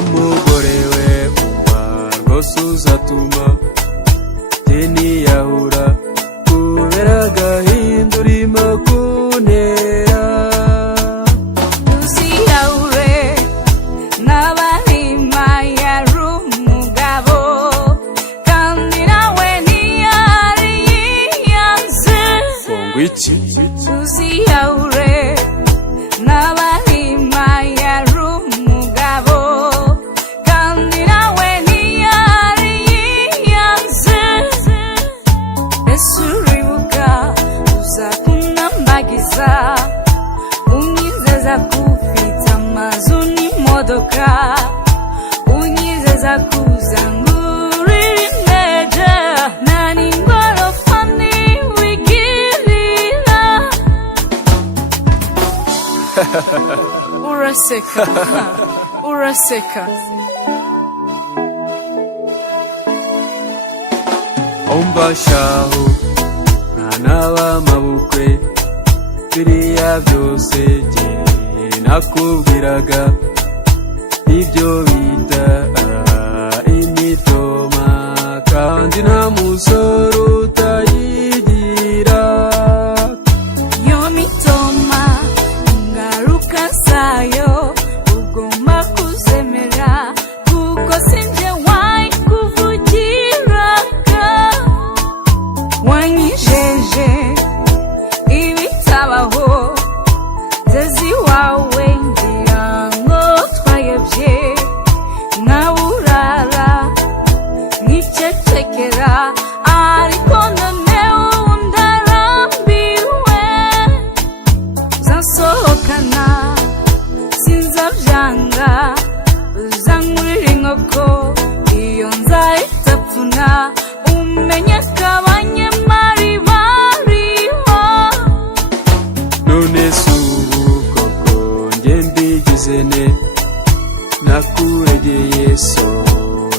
mugore we umva rwose uzatuma niyahura kubera agahinda urimo kuntera. Uziyahure n'abahima yari umugabo kandi nawe ntiyari yiyanze. Ngwiki uziyahure n'abahima yari umugabo kandi nawe ntiyari yiyanze. Ese uribuka uzakunambagiza unyizeza kufita amazu n'imodoka unyizeza kuzangurira inteja nta n'ingorofani wigirira. Uraseka uraseka. umva shahu mwana w'amabukwe biriya byose jye nakubwiraga ibyo bita imitoma kandi nta musoro utayigira. Yo mitoma ingaruka zayo ugomba kuzemera kuko sinjye wayikuvugiraga. Wanyijeje ibitabaho zezi wawe ngira ngo twayobye nkawurara nkicecekera ariko none ubu ndarambiwe. Uzansohokana sinzabyanga uzankurira inkoko iyo nzayitapfuna umenye ko abanyemari bariho. None se ubu koko njye mbigize ne nakuregeye so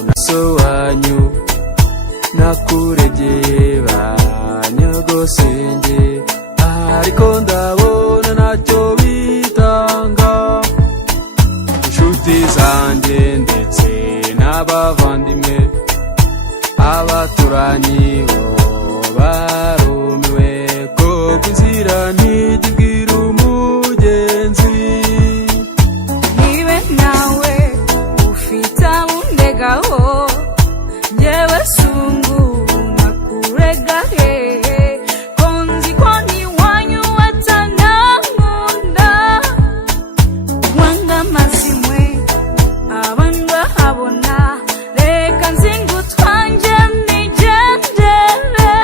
na so wanyu nakuregeye ba nyogosenge ariko ndabona ntacyo bitanga. Inshuti zanjye ndetse n'abavandimwe abaturanyi bo barumiwe koko inzira ntigibwira umugenzi. Nibe nawe ufite abundegaho njyewe sungu nakurega hehe ko nzi ko n'iwanyu batanankunda. Wanga amazimwe abantu bahabona reka nzinga utwanjye nigendere.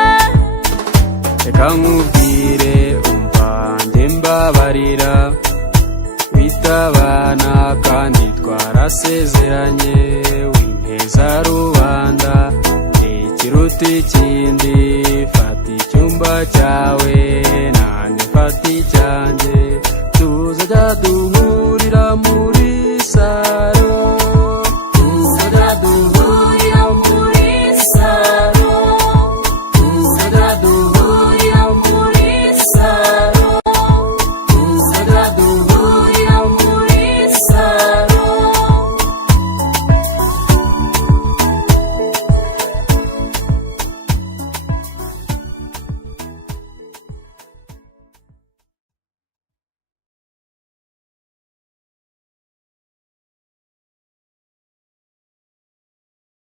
Reka nkubwire umva njye mbabarira witabana kandi twarasezeranye winteza rubanda ikiruta ikindi fata icyumba cyawe nanjye mfata icyanjye tuzajya duha